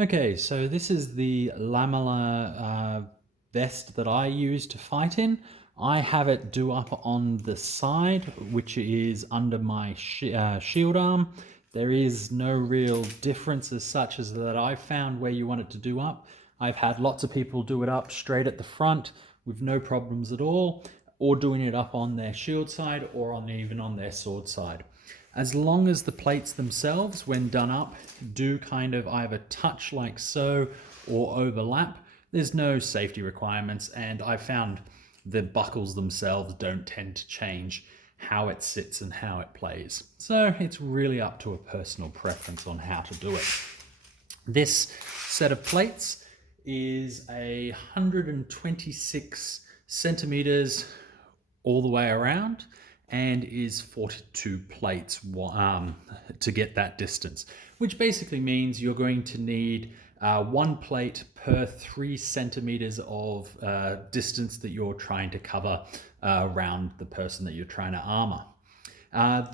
Okay, so this is the Laminar vest that I use to fight in. I have it do up on the side, which is under my shield arm. There is no real difference as such as that I've found where you want it to do up. I've had lots of people do it up straight at the front with no problems at all, or doing it up on their shield side or even on their sword side. As long as the plates themselves, when done up, do kind of either touch like so or overlap, there's no safety requirements, and I found the buckles themselves don't tend to change how it sits and how it plays. So it's really up to a personal preference on how to do it. This set of plates is 126 centimeters all the way around and is 42 plates to get that distance, which basically means you're going to need one plate per 3 centimeters of distance that you're trying to cover around the person that you're trying to armor.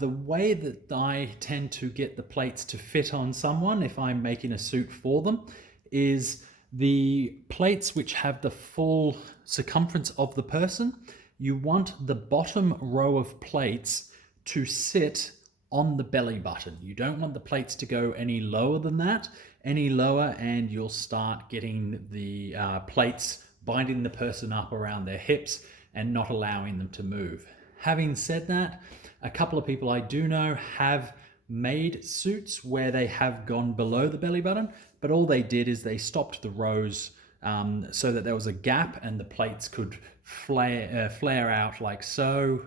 The way that I tend to get the plates to fit on someone if I'm making a suit for them is the plates which have the full circumference of the person. You want the bottom row of plates to sit on the belly button. You don't want the plates to go any lower than that. Any lower and you'll start getting the plates binding the person up around their hips and not allowing them to move. Having said that, a couple of people I do know have made suits where they have gone below the belly button, but all they did is they stopped the rows so that there was a gap and the plates could flare out like so,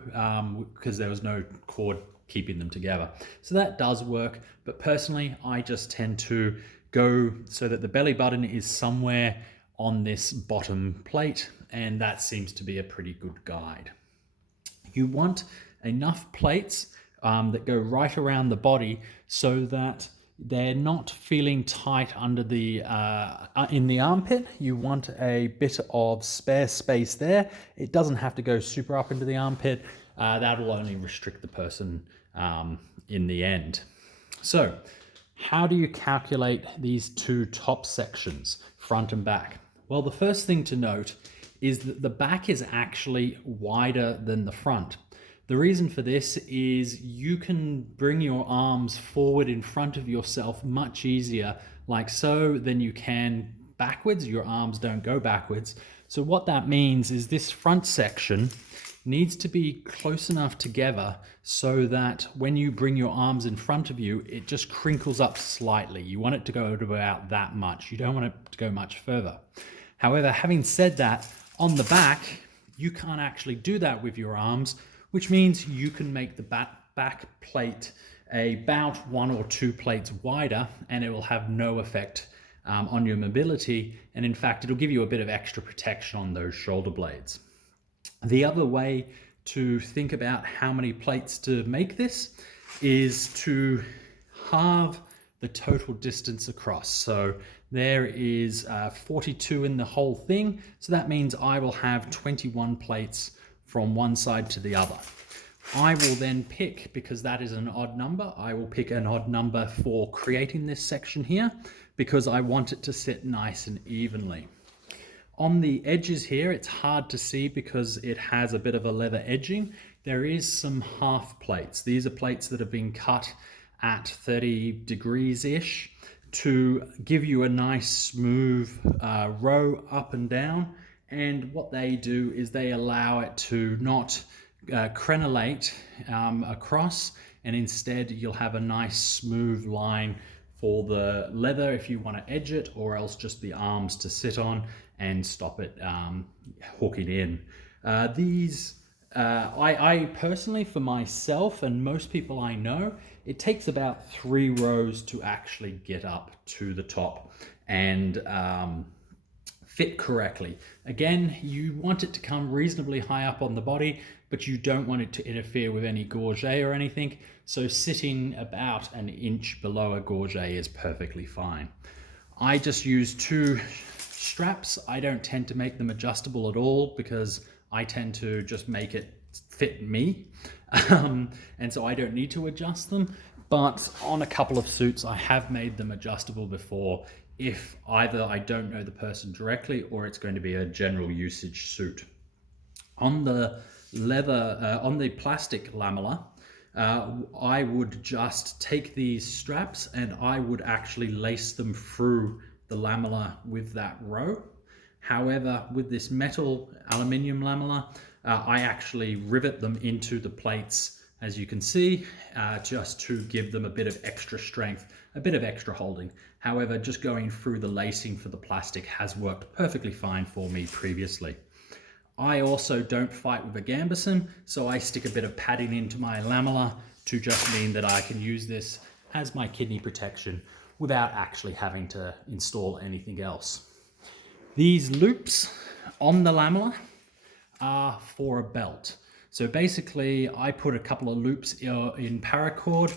because there was no cord keeping them together. So that does work, but personally I just tend to go so that the belly button is somewhere on this bottom plate, and that seems to be a pretty good guide. You want enough plates that go right around the body so that they're not feeling tight under the in the armpit. You want a bit of spare space there. It doesn't have to go super up into the armpit. That will only restrict the person in the end. So how do you calculate these two top sections, front and back? Well, the first thing to note is that the back is actually wider than the front. The reason for this is you can bring your arms forward in front of yourself much easier like so than you can backwards. Your arms don't go backwards. So what that means is this front section needs to be close enough together so that when you bring your arms in front of you, it just crinkles up slightly. You want it to go to about that much. You don't want it to go much further. However, having said that, on the back, you can't actually do that with your arms, which means you can make the back plate about 1 or 2 plates wider, and it will have no effect on your mobility. And in fact, it'll give you a bit of extra protection on those shoulder blades. The other way to think about how many plates to make this is to halve the total distance across. So there is 42 in the whole thing. So that means I will have 21 plates from one side to the other. I will then pick, because that is an odd number, I will pick an odd number for creating this section here because I want it to sit nice and evenly. On the edges here, it's hard to see because it has a bit of a leather edging. There is some half plates. These are plates that have been cut at 30 degrees-ish to give you a nice smooth row up and down. And what they do is they allow it to not crenellate across, and instead you'll have a nice smooth line for the leather if you want to edge it, or else just the arms to sit on and stop it hooking in. I personally, for myself and most people I know, it takes about 3 rows to actually get up to the top and fit correctly. Again, you want it to come reasonably high up on the body, but you don't want it to interfere with any gorget or anything. So sitting about an inch below a gorget is perfectly fine. I just use 2 straps. I don't tend to make them adjustable at all because I tend to just make it fit me. And so I don't need to adjust them. But on a couple of suits, I have made them adjustable before if either I don't know the person directly or it's going to be a general usage suit. On the on the plastic lamella, I would just take these straps and I would actually lace them through the lamella with that row. However, with this metal aluminium lamella, I actually rivet them into the plates, as you can see, just to give them a bit of extra strength, a bit of extra holding. However, just going through the lacing for the plastic has worked perfectly fine for me previously. I also don't fight with a gambeson, so I stick a bit of padding into my lamella to just mean that I can use this as my kidney protection without actually having to install anything else. These loops on the lamella are for a belt. So basically I put a couple of loops in paracord.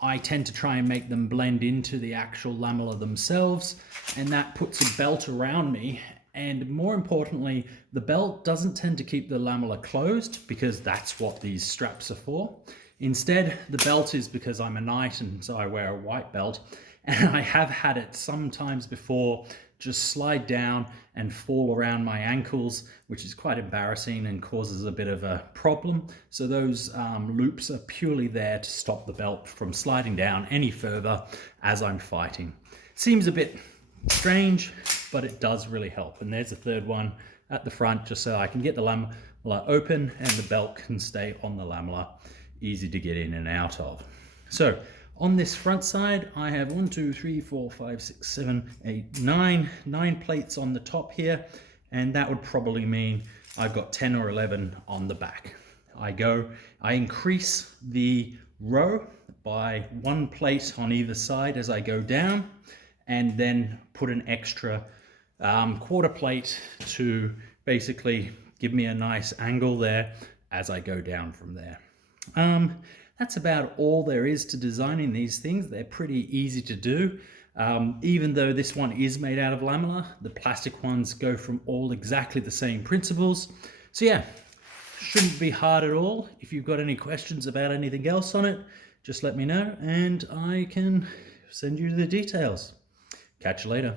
I tend to try and make them blend into the actual lamella themselves, and that puts a belt around me. And more importantly, the belt doesn't tend to keep the lamella closed because that's what these straps are for. Instead, the belt is because I'm a knight and so I wear a white belt, and I have had it sometimes before just slide down and fall around my ankles, which is quite embarrassing and causes a bit of a problem. So those loops are purely there to stop the belt from sliding down any further as I'm fighting. Seems a bit strange, but it does really help. And there's a third one at the front, just so I can get the lamella open and the belt can stay on the lamella, easy to get in and out of. So on this front side, I have 1, 2, 3, 4, 5, 6, 7, 8, 9 plates on the top here, and that would probably mean I've got 10 or 11 on the back. I increase the row by 1 plate on either side as I go down, and then put an extra quarter plate to basically give me a nice angle there as I go down from there. That's about all there is to designing these things. They're pretty easy to do. Even though this one is made out of lamella, the plastic ones go from all exactly the same principles. So yeah, shouldn't be hard at all. If you've got any questions about anything else on it, just let me know and I can send you the details. Catch you later.